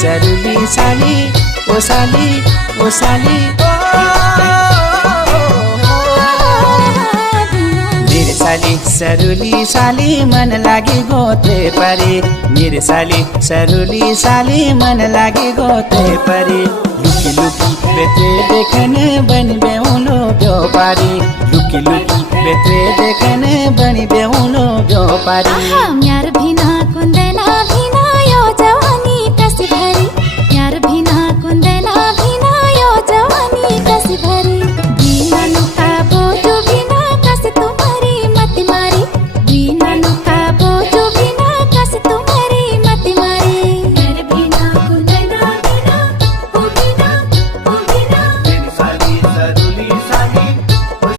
सरुली साली ओ साली ओ साली मेरे साली सरुली साली मन लागी गोते परे मेरे साली सरुली साली मन लागी गोते परे लुकी लुकी बेटे देखने बनी बेउलो व्यापारी लुकी लुकी बेटे देखने बनी बेउलो व्यापारी यार भिना कुंदना भिना यो जवानी कसी भरी यार भिना कुंदना भिना यो जवानी कसी भरी